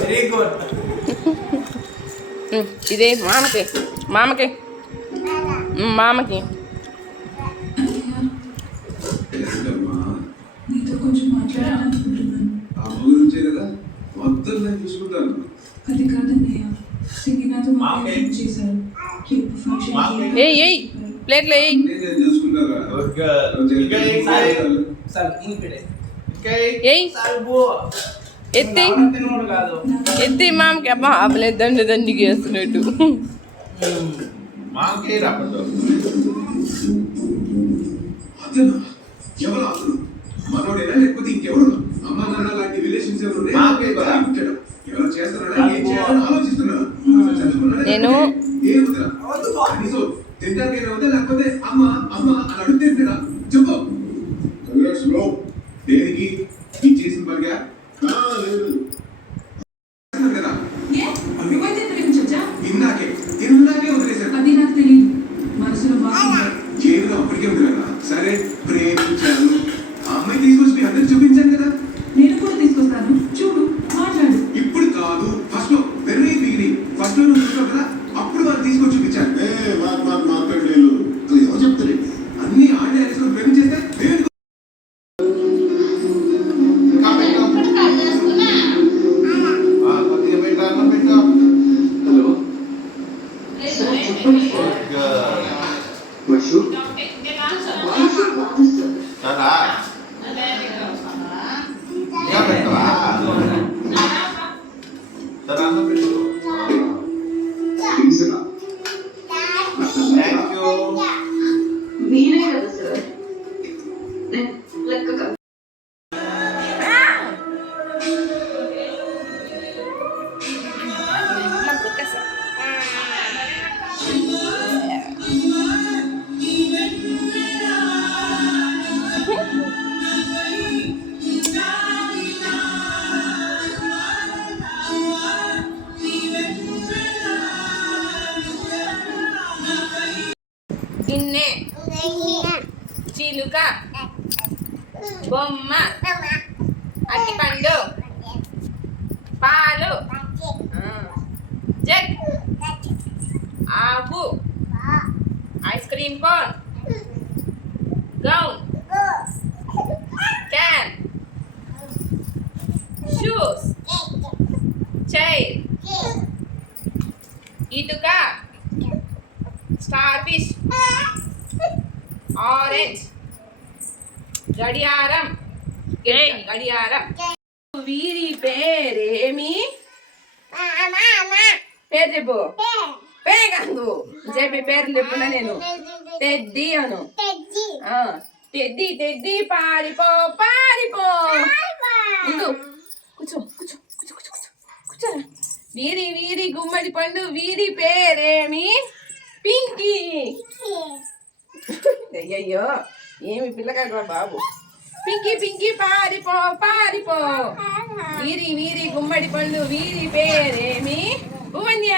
Very good. ఇదే మామకి మామకి మామకి నీతో కొంచెం మాట్లాడాలనుకుంటున్నాను. అది కాదన్నయ్య, సింగినాతో మాట్లాడి చేశారు. రేపు ఫంక్షన్ ఏయ్ ప్లేట్లో ఏయ్. ఎత్తి ఎత్తి మామకి అబ్బా అబ్బలే దండికి వేస్తున్నట్టు. మనోడేనా లేకపోతే ఇంకెవరు? అమ్మ నాన్న లాంటి రిలేషన్స్ నేను తింటానికి లేకపోతే అమ్మ అమ్మ అని అడిగితే చెప్పు. దేనికి ఇచ్చేసిన పనిగా కదా ఇందాకే వదిలేశారు. అది నాకు తెలియదు. మనసులో జైలులో అప్పటికే ఉంది కదా. సరే ప్రేమించాను, ఆ అమ్మాయి తీసుకొచ్చి మీ అందరికి చూపించాను కదా. నేను కూడా తీసుకొస్తాను, చూడు మాట్లాడు. ఇప్పుడు కాదు, ఫస్ట్ లో వెరీ బిగినింగ్ ఫస్ట్ లో నువ్వు చూసావు కదా, అప్పుడు వాళ్ళు తీసుకొచ్చి చూపించాను. ఎవరు చెప్తారు? అన్ని ఆడే ప్రేమించేస్తే మీరే కదా సార్ లెక్క కాదు. గిన్నె చిలుక బొమ్మ అట్టిపండు పాలు జగ్ ఆకు ice cream cone gown can shoes chair ఇటుక స్టార్ ఫిష్ ఆరెంజ్ గడియారం గడియారం. వీరి పేరేమి? పేరు చెప్పు. పేరే కాదు చెప్పి పేర్లు చెప్పున్నా నేను. టెడ్డీ అను. టెడ్డీ టెడ్డీ పారిపో పారిపో. ముందు కూర్చో కూర్చో కూర్చో కూర్చో కూర్చో కూర్చోరా. వీరి వీరి గుమ్మడి పండు వీరి పేరేమి? పింకీ. అయ్యయ్యో ఏమి పిల్లగా బాబు. పింకీ పింకీ పారిపో పారిపో. వీరి వీరి గుమ్మడి పండు వీరి పేరేమి? భువన్య.